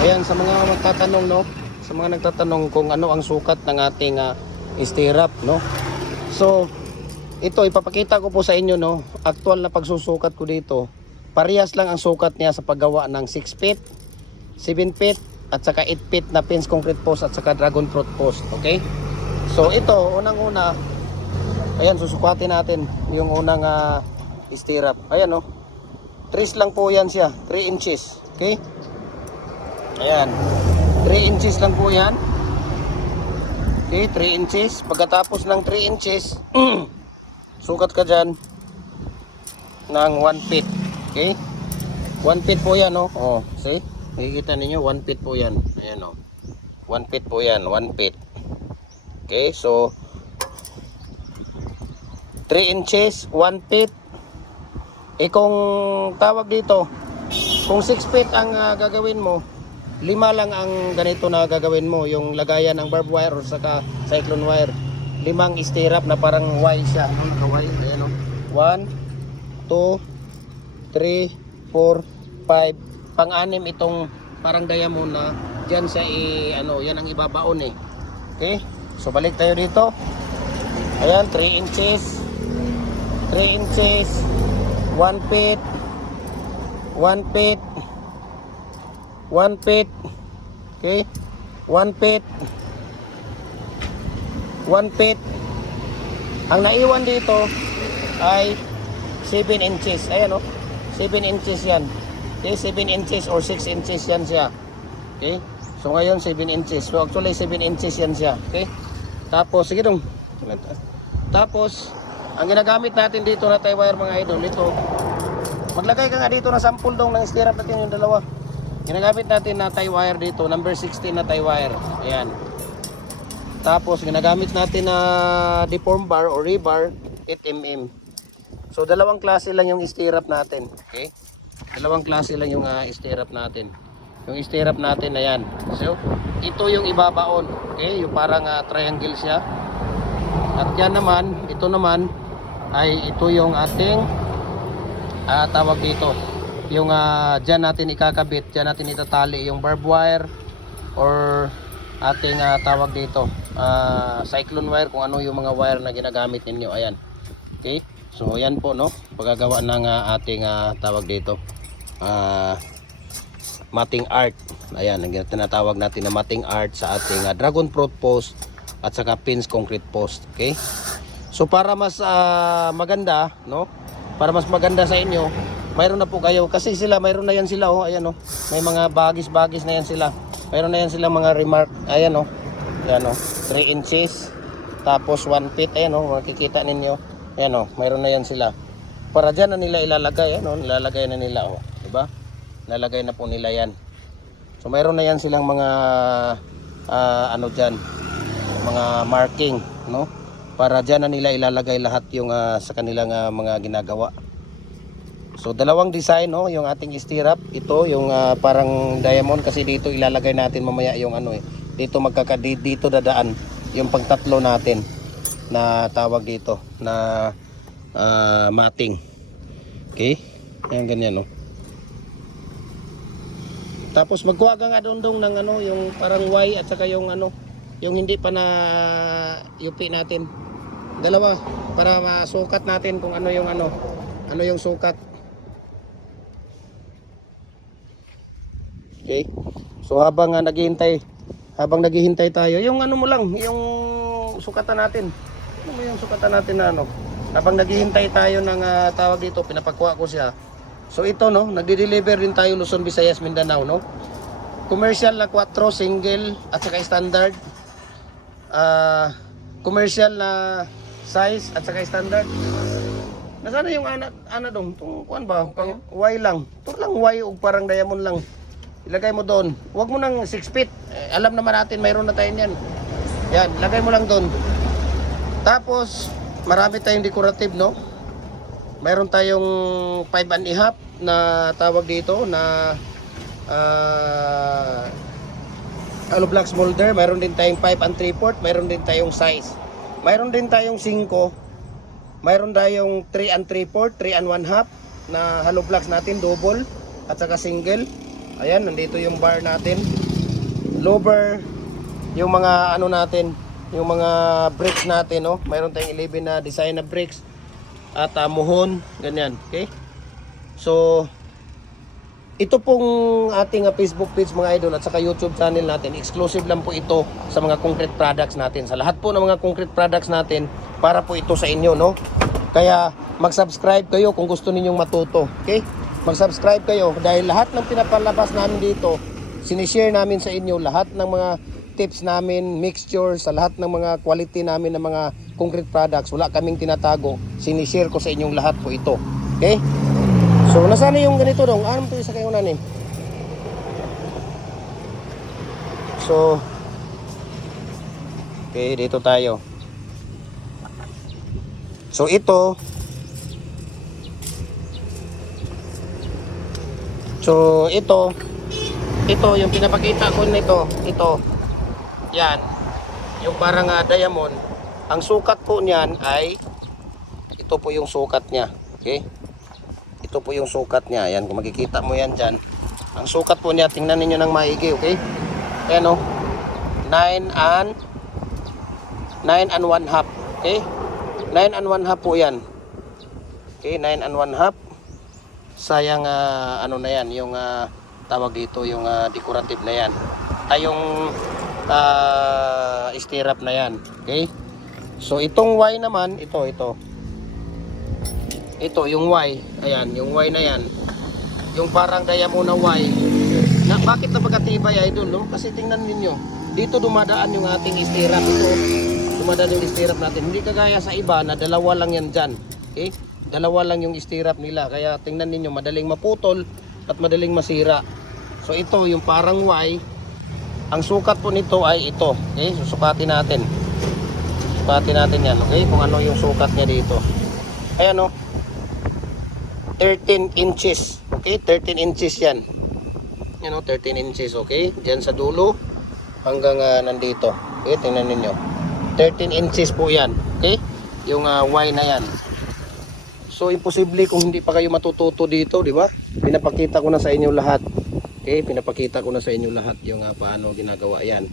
Ayan, sa mga magtatanong, no? Sa mga nagtatanong kung ano ang sukat ng ating stirrup, no? So, ito ipapakita ko po sa inyo, no? Aktual na pagsusukat ko dito. Parehas lang ang sukat niya sa paggawa ng 6 feet, 7 feet, at saka 8 feet na pins concrete post at saka dragon fruit post, okay? So, ito, unang-una, ayan, susukatin natin yung unang stirrup. Ayan, no? Trace lang po yan siya, 3 inches, okay? Ayan, 3 inches lang po yan. Okay, 3 inches. Pagkatapos ng 3 inches, sukat ka dyan ng 1 feet. Okay, 1 feet po yan, no? Oh, see? Makikita ninyo, 1 feet po yan. Ayan, no? 1 feet po yan, 1 feet. Okay, so 3 inches, 1 feet. Kung tawag dito, kung 6 feet ang gagawin mo, 5 lang ang ganito na gagawin mo, yung lagayan ng barbed wire o saka cyclone wire. 5 stirrup na parang Y siya, no? Y, ayan, no? 1, 2, 3, 4, 5. Pang-anim itong parang diamond na diyan sa yan ang ibabaon eh. Okay? So balik tayo dito. Ayan, 3 inches. 3 inches, 1 feet, 1 feet, 1 feet, okay, 1 feet, 1 feet. Ang naiwan dito ay 7 inches. Ayan, oh, 7 inches yan. Okay, 7 inches or 6 inches yan siya. Okay, so ngayon 7 inches. So actually 7 inches yan siya. Okay, tapos sige dong. Tapos ang ginagamit natin dito na tie wire, mga idol, ito, maglagay ka nga dito na sample dong ng stirrup natin, yung dalawa. Ginagamit natin na tie wire dito, number 16 na tie wire. Ayan. Tapos ginagamit natin na deform bar o rebar 8mm. So dalawang klase lang yung stirrup natin. Okay? Dalawang klase lang yung stirrup natin. Yung stirrup natin na yan. So ito yung ibabaon. Okay? Yung parang triangle siya. At yan naman, ito naman ay ito yung ating tawag dito. Yung dyan natin ikakabit, dyan natin itatali yung barbed wire or ating tawag dito cyclone wire, kung ano yung mga wire na ginagamit ninyo. Ayan, okay, so ayan po, no, paggagawa ng ating tawag dito matting art. Ayan, ang tinatawag natin na matting art sa ating dragon fruit post at saka pins concrete post. Okay, so para mas maganda, no, para mas maganda sa inyo, mayroon na po kayo, kasi sila mayroon na yan sila, oh, ayan, oh, may mga bagis na yan sila, mayroon na yan sila mga remark. Ayan, oh, ayan, oh, 3 inches tapos 1 feet. Ayan, oh, makikita ninyo, ayan, oh, mayroon na yan sila, para dyan na nila ilalagay. Ayan, oh, nilalagay na nila, oh, diba, nilalagay na po nila yan. So mayroon na yan silang mga ano dyan, mga marking, no, para dyan na nila ilalagay lahat yung sa kanilang mga ginagawa. So dalawang design, no, yung ating stirrup. Ito yung parang diamond, kasi dito ilalagay natin mamaya yung dito dito dadaan yung pangtatlo natin na tawag dito na matting. Okay, ayan, ganyan, no. Tapos magkuha ka nga dong ng yung parang Y at saka yung yung hindi pa na UP natin. Dalawa para masukat natin kung ano yung sukat. Okay. So habang naghihintay tayo, yung mo lang, yung sukatan natin. Ano mo yung sukatan natin na habang naghihintay tayo ng tawag dito, pinapakuha ko siya. So ito, no, nagde-deliver din tayo Luzon, Visayas, Mindanao, no. Commercial na 4, single at saka standard. Commercial na size at saka standard. Nasaan yung dong? Tung kuan ba? Pang Y lang. Ito lang Y o parang diamond lang. Ilagay mo doon. Huwag mo nang 6 feet. Alam naman natin, mayroon na tayo niyan. Yan, lagay mo lang doon. Tapos, marami tayong decorative, no? Mayroon tayong 5.5 na tawag dito na hollow blocks molder. Mayroon din tayong 5 3/4. Mayroon din tayong size. Mayroon din tayong 5. Mayroon tayong 3 3/4, 3 1/2 na hollow blocks natin, double at saka single. Ayan, nandito yung bar natin. Lower, yung mga ano natin, yung mga brakes natin, oh. Mayroon tayong 11 na design na brakes at muhon, ganyan, okay? So ito pong ating Facebook page mga idol at saka YouTube channel natin, exclusive lang po ito sa mga concrete products natin. Sa lahat po ng mga concrete products natin, para po ito sa inyo, no? Kaya mag-subscribe kayo kung gusto ninyong matuto, okay? Mag-subscribe kayo dahil lahat ng pinapalabas namin dito, sinishare namin sa inyo lahat ng mga tips namin, mixture, sa lahat ng mga quality namin ng mga concrete products. Wala kaming tinatago, sinishare ko sa inyong lahat po ito, okay? So, nasaan na yung ganito dong? Ano ito isa kayo nanin? So, okay, dito tayo. So, ito yung pinapakita ko nito. Ito, yan. Yung parang diamond. Ang sukat po niyan ay, ito po yung sukat niya. Okay? Ito po yung sukat niya. Ayan, kung makikita mo yan dyan. Ang sukat po niya, tingnan ninyo ng maigi, okay? Ayan o. 9 and 1 half. Okay? 9 and 1 half po yan. Okay, 9 and 1 half. Sayang, ano na yan, yung tawag dito, yung decorative na yan. Ay, yung stirrup na yan. Okay? So, itong Y naman, ito. Ito yung Y, ayan, yung Y na yan, yung parang diamond na Y. Bakit napakatibay idol, no? Kasi tingnan niyo, dito dumadaan yung ating stirrup. Ito, dumadaan yung stirrup natin. Hindi kagaya sa iba na dalawa lang yan dyan. Okay? Dalawa lang yung stirrup nila. Kaya tingnan niyo, madaling maputol at madaling masira. So ito, yung parang Y, ang sukat po nito ay ito. Okay? Susukatin natin. Sukatin natin yan, okay? Kung ano yung sukat niya dito. Ayan o. 13 inches. Okay, 13 inches yan. Yan o, 13 inches, okay? Diyan sa dulo hanggang nandito. Okay, tingnan ninyo. 13 inches po yan. Okay? Yung Y na yan. So, imposible kung hindi pa kayo matututo dito, di ba? Pinapakita ko na sa inyo lahat. Okay, pinapakita ko na sa inyo lahat yung paano ginagawa yan.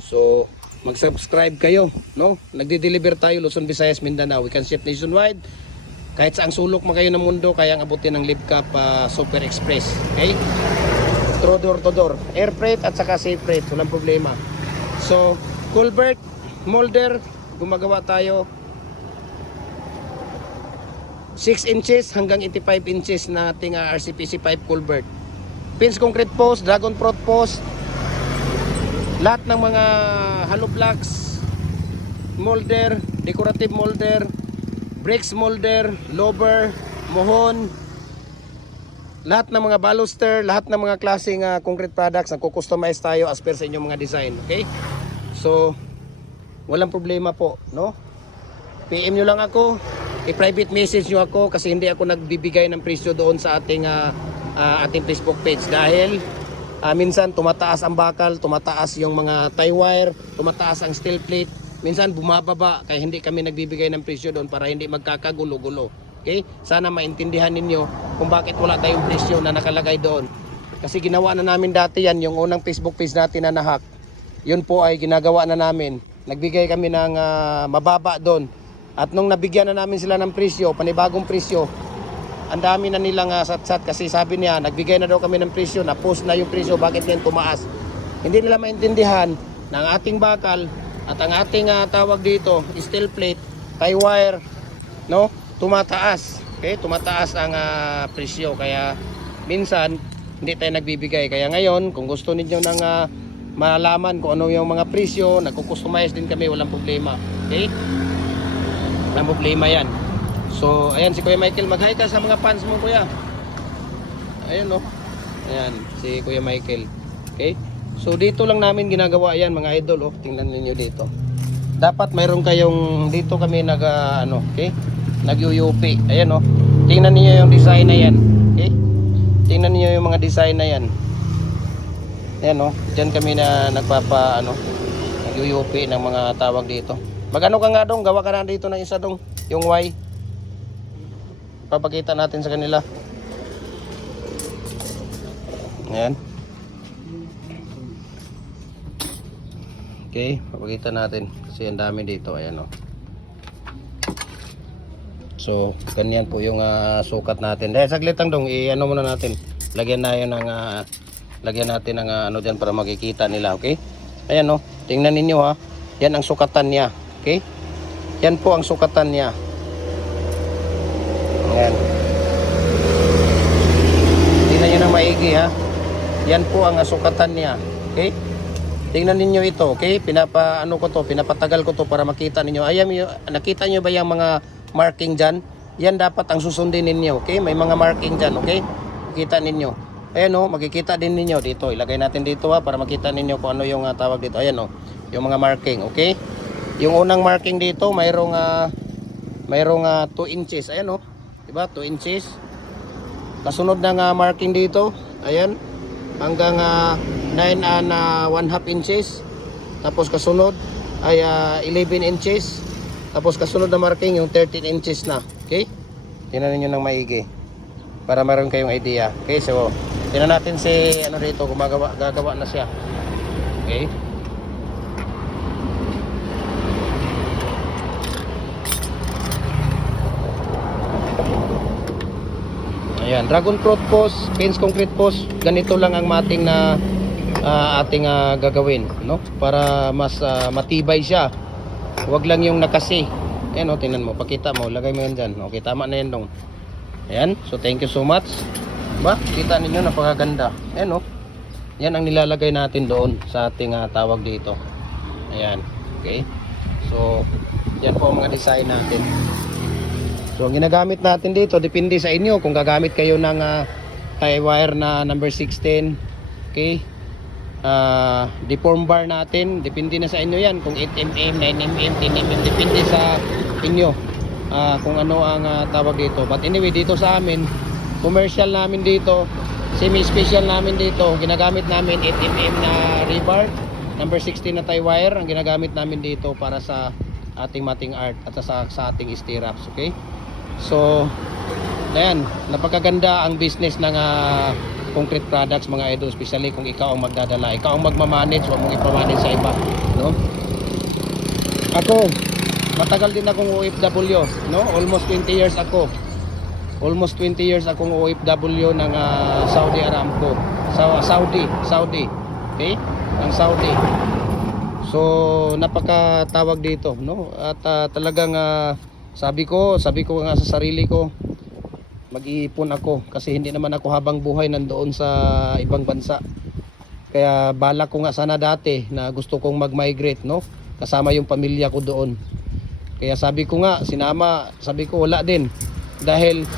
So, mag-subscribe kayo, no? Nagde-deliver tayo Luzon, Visayas, Mindanao. We can ship nationwide. Kahit saang sulok mo kayo ng mundo, kayang abutin ng Libcap Super Express. Okay? Through door to door. Air freight at saka sea freight. Walang problema. So, culvert, molder, gumagawa tayo 6 inches hanggang 85 inches na ating RCPC pipe culvert. Pins concrete post, dragon prot post, lahat ng mga hollow blocks, molder, decorative molder, bricks molder, lower, mohon, lahat ng mga baluster, lahat ng mga klaseng concrete products, nagko-customize tayo as per sa inyong mga design, okay? So, walang problema po, no? PM nyo lang ako, i-private message nyo ako kasi hindi ako nagbibigay ng presyo doon sa ating Facebook page dahil minsan tumataas ang bakal, tumataas yung mga tie wire, tumataas ang steel plate. Minsan bumababa kaya hindi kami nagbibigay ng presyo doon para hindi magkakagulo-gulo. Okay? Sana maintindihan ninyo kung bakit wala tayong presyo na nakalagay doon. Kasi ginawa na namin dati yan, yung unang Facebook page natin na nahack. Yun po ay ginagawa na namin. Nagbigay kami ng mababa doon. At nung nabigyan na namin sila ng presyo, panibagong presyo, ang dami na nilang sat-sat kasi sabi niya, nagbigay na daw kami ng presyo, na-post na yung presyo, bakit yan tumaas? Hindi nila maintindihan na ang ating bakal at ang ating tawag dito, steel plate, tie wire, no? Tumataas. Okay? Tumataas ang presyo. Kaya minsan hindi tayo nagbibigay. Kaya ngayon, kung gusto niyo nang malaman kung ano yung mga presyo, nagko-customize din kami, walang problema. Okay? Walang problema yan. So, ayan si Kuya Michael. Mag-hi ka sa mga fans mo, Kuya. Ayan, no? Ayan, si Kuya Michael. Okay? So dito lang namin ginagawa yan mga idol, oh. Tingnan niyo dito. Dapat mayroon kayong dito kami okay? Nag-UUP. Ayan, oh. Tingnan niyo yung design na yan. Okay? Tingnan niyo yung mga design na yan. Ayan, oh. Diyan kami na nag-UUP ng mga tawag dito. Magano ka nga dong, gawa ka na dito ng isa dong, yung Y. Papakita natin sa kanila. Ayan. Okay, papakita natin kasi ang dami dito, ayan o. So, ganyan po yung sukat natin. Dahil saglit lang dong, i-ano muna natin. Lagyan na yun ng lagyan natin ng ano diyan para makikita nila, okay? Ayan o, tingnan ninyo ha. Yan ang sukatan niya, okay? Yan po ang sukatan niya. Ayan. Tingnan niyo na maigi ha. Yan po ang sukatan niya, okay? Tingnan ninyo ito, okay? Pinapatagal ko to para makita ninyo. Ayan, nakita niyo ba yung mga marking dyan? Yan dapat ang susundin ninyo, okay? May mga marking dyan, okay? Makita ninyo. Ayan o, makikita din ninyo dito. Ilagay natin dito ha, para makita ninyo kung ano yung tawag dito. Ayan o, yung mga marking, okay? Yung unang marking dito, mayroong 2 inches. Ayan o, diba? 2 inches. Kasunod ng marking dito, ayan, hanggang 9 and 1/2 inches. Tapos kasunod ay 11 inches. Tapos kasunod na marking yung 13 inches na. Okay? Tingnan niyo ng maigi para meron kayong idea. Okay, so tingnan natin si ano rito, gagawa na siya. Okay? Ayan, dragon fruit post, fence concrete post, ganito lang ang mating na ating gagawin, no? Para mas matibay siya. Huwag lang yung nakasi. Ayan o, tingnan mo, pakita mo, lagay mo yan dyan. Okay, tama na yan dong. Ayan, so thank you so much. Ba, kita ninyo, napakaganda. Ayan o, yan ang nilalagay natin doon sa ating tawag dito. Ayan, okay. So, yan po ang mga design natin. So, ang ginagamit natin dito, depende sa inyo. Kung gagamit kayo ng tie wire na number 16, okay. Deform bar natin, depende na sa inyo yan. Kung 8mm, 9mm, 10mm, depende sa inyo kung ano ang tawag dito. But anyway, dito sa amin, commercial namin dito, semi-special namin dito, ginagamit namin 8mm na rebar, number 16 na tie wire, ang ginagamit namin dito para sa ating mating art at sa ating stirrups, okay? So, ayan, napakaganda ang business ng concrete products mga idol, especially kung ikaw ang magdadala, ikaw ang magmamanage, huwag mong ipamanage sa iba, no? Ako, matagal din akong OFW, no? Almost 20 years ako. Almost 20 years akong OFW ng Saudi Aramco. Saudi. Okay? Ng Saudi. So, napakatawag dito, no? At talagang sabi ko nga sa sarili ko, mag-iipon ako kasi hindi naman ako habang buhay nandoon sa ibang bansa. Kaya balak ko nga sana dati na gusto kong mag-migrate, no? Kasama yung pamilya ko doon. Kaya sabi ko nga, sabi ko wala din. Dahil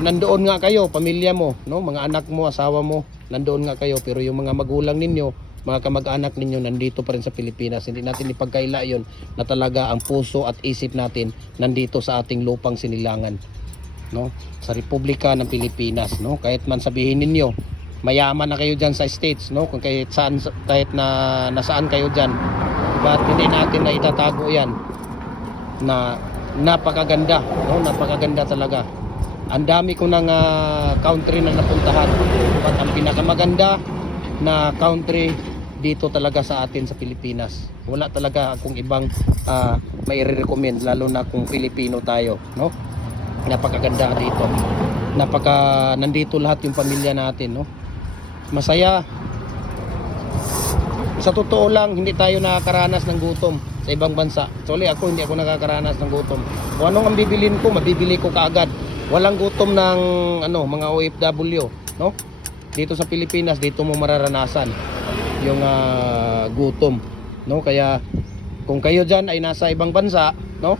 nandoon nga kayo, pamilya mo, no? Mga anak mo, asawa mo, nandoon nga kayo. Pero yung mga magulang ninyo, mga kamag-anak ninyo, nandito pa rin sa Pilipinas. Hindi natin ipagkaila yun na talaga ang puso at isip natin nandito sa ating lupang sinilangan, no? Sa Republika ng Pilipinas, no? Kahit man sabihin ninyo mayaman na kayo diyan sa states, no? Kung kahit na nasaan kayo diyan, but hindi natin na itatago yan na napakaganda, no? Napakaganda talaga. Ang dami ko ng country na napuntahan, but ang pinakamaganda na country dito talaga sa atin sa Pilipinas. Wala talaga akong ibang may re-recommend, lalo na kung Pilipino tayo, no? Napakaganda dito. Nandito lahat yung pamilya natin, no? Masaya. Sa totoo lang, hindi tayo nakakaranas ng gutom sa ibang bansa. Actually, hindi ako nakakaranas ng gutom. Kung anong ang bibilin ko, mabibili ko kaagad. Walang gutom ng mga OFW, no? Dito sa Pilipinas, dito mo mararanasan yung gutom, no? Kaya kung kayo diyan ay nasa ibang bansa, no?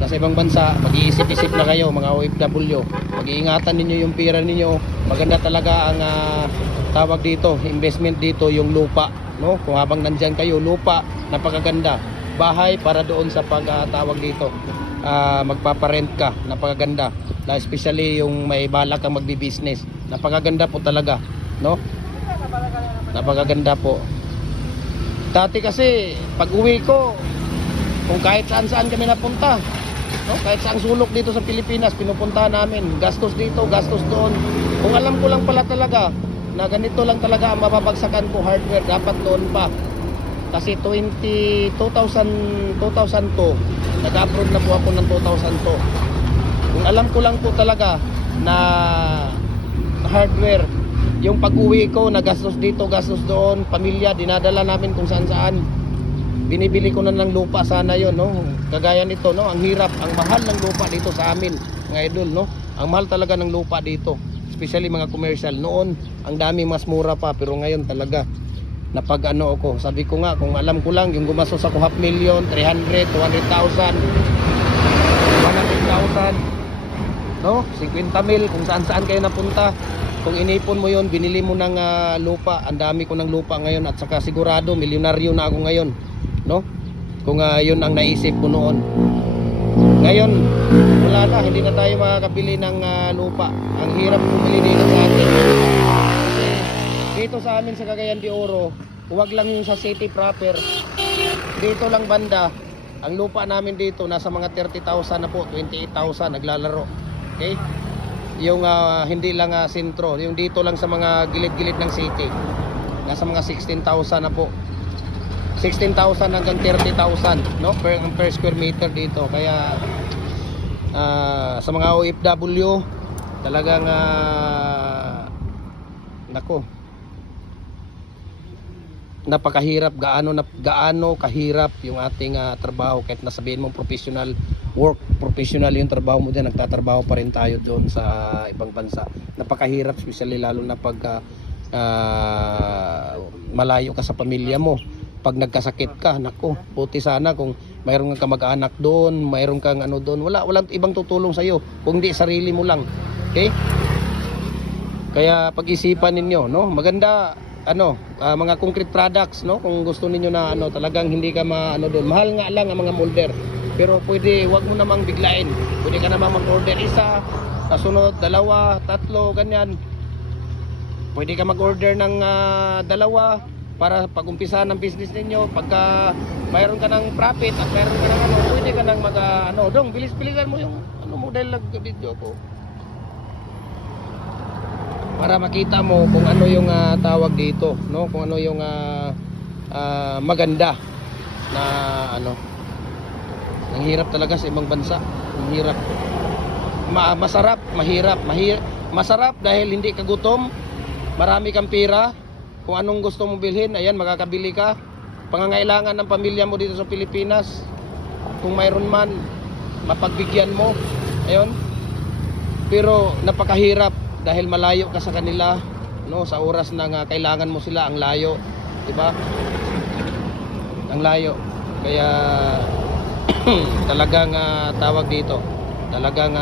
Nasa ibang bansa, mag-iisip-isip na kayo mga OFW. Mag-iingatan ninyo yung pera ninyo. Maganda talaga ang tawag dito, investment dito, yung lupa, no? Kung habang nandyan kayo, lupa, napakaganda. Bahay para doon sa pagtawag dito, magpaparent ka, napakaganda. Na especially yung may balak kang magbi-business. Napakaganda po talaga, no? Napakaganda po. Dati kasi pag uwi ko, kung kahit saan kami napunta, no? Kahit saang sulok dito sa Pilipinas, pinupuntahan namin. Gastos dito, gastos doon. Kung alam ko lang pala talaga na ganito lang talaga ang mababagsakan ko hardware, dapat noon pa. Kasi 2002, nag-upload na po ako ng 2002. Kung alam ko lang po talaga na hardware, yung pag-uwi ko, nagastos dito, gastos doon, pamilya, dinadala namin kung saan saan. Binibili ko na ng lupa sana yon, no? Kagaya nito, no? Ang hirap, ang mahal ng lupa dito sa amin, mga idol, no? Ang mahal talaga ng lupa dito, especially mga commercial. Noon, ang dami mas mura pa, pero ngayon talaga napag ano ako, sabi ko nga, kung alam ko lang yung gumastos ako 500,000, 300, 200,000, 100,000, no? 50,000 kung saan saan kayo napunta. Kung inipon mo yon, binili mo ng lupa, ang dami ko ng lupa ngayon, at saka sigurado milyonaryo na ako ngayon, no? Kung yun ang naisip ko noon. Ngayon wala na, hindi na tayo makakabili ng lupa. Ang hirap bumili dito sa atin. Kasi dito sa amin sa Cagayan de Oro, huwag lang yung sa city proper, dito lang banda, ang lupa namin dito nasa mga 30,000 na po, 28,000 naglalaro. Okay? Yung hindi lang sentro, yung dito lang sa mga gilid-gilid ng city, nasa mga 16,000 na po. 16,000 hanggang 30,000, no? Per square meter dito. Kaya sa mga OFW talagang nako, napakahirap, gaano kahirap yung ating trabaho. Kahit nasabihin mong professional work, professional yung trabaho mo diyan, nagtatrabaho pa rin tayo doon sa ibang bansa. Napakahirap, especially lalo na pag malayo ka sa pamilya mo. Pag nagkasakit ka, nako, puti sana kung mayroon kang kamag-anak doon, mayroon kang ano doon, walang ibang tutulong sa iyo kung hindi sarili mo lang. Okay? Kaya pag-isipan ninyo, no? Maganda mga concrete products, no? Kung gusto niyo na talagang hindi ka doon. Mahal nga lang ang mga molder. Pero pwede, wag mo namang biglain. Pwede ka namang mag-order isa, kasunod dalawa, tatlo, ganyan. Pwede ka mag-order ng dalawa para pag-umpisa ng business ninyo. Pagka mayroon ka ng profit at mayroon ka ng pwede ka nang dong, bilis-bilisan mo yung model nag-video ko. Para makita mo kung ano yung tawag dito, no? Kung ano yung maganda na ang hirap talaga sa ibang bansa. Ang hirap. Masarap, mahirap. Masarap dahil hindi ka gutom, marami kang pera. Kung anong gusto mong bilhin, ayan, makakabili ka. Pangangailangan ng pamilya mo dito sa Pilipinas, kung mayroon man, mapagbigyan mo. Ayun. Pero napakahirap dahil malayo ka sa kanila, no? Sa oras na kailangan mo sila, ang layo, 'di ba? Ang layo. Kaya talagang tawag dito, talagang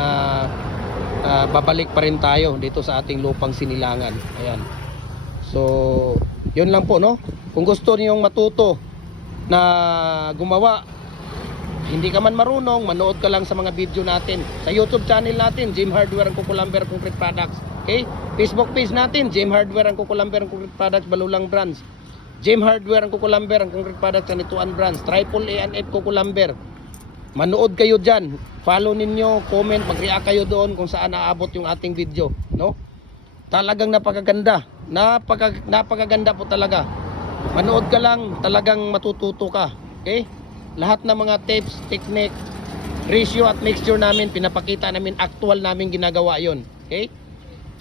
babalik pa rin tayo dito sa ating lupang sinilangan. Ayan. So, yun lang po, no? Kung gusto niyong matuto na gumawa, hindi ka man marunong, manood ka lang sa mga video natin sa YouTube channel natin, Jim Hardware and Kukulamber Concrete Products. Okay? Facebook page natin, Jim Hardware and Kukulamber and Concrete Products, Balulang Brands. Jim Hardware and Kukulamber and Concrete Products, Sanituan Brands. Triple A and F Kukulamber. Manood kayo dyan, follow ninyo, comment, mag-react kayo doon kung saan naabot yung ating video, no? Talagang napakaganda. Napakaganda po talaga. Manood ka lang, talagang matututo ka. Okay? Lahat ng mga tips, technique, ratio at mixture namin, pinapakita namin, actual namin ginagawa yon. Okay?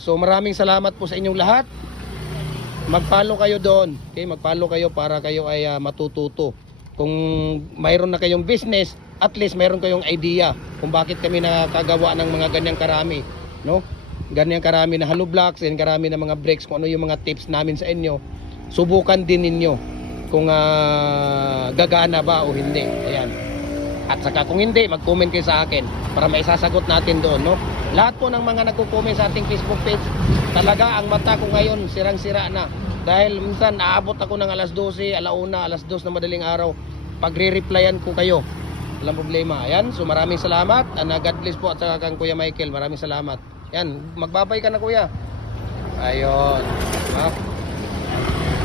So maraming salamat po sa inyong lahat. Mag-follow kayo doon. Okay? Mag-follow kayo para kayo ay matututo. Kung mayroon na kayong business, at least mayroon kayong idea kung bakit kami nakagawa ng mga ganyang karami, no? Ganyang karami na hollow blocks and karami na mga bricks, kung ano yung mga tips namin sa inyo. Subukan din ninyo kung gagana ba o hindi. Ayan. At saka kung hindi, mag-comment kayo sa akin para maisasagot natin doon, no? Lahat po ng mga nagko-comment sa ating Facebook page, talaga ang mata ko ngayon sirang-sira na. Dahil minsan aabot ako ng alas 12, alauna, alas 2 na madaling araw. Pagre-replyan ko kayo. Walang problema. Ayan. So maraming salamat. And God bless po at saka kang Kuya Michael. Maraming salamat. Yan, magbabay ka na, kuya. Ayun.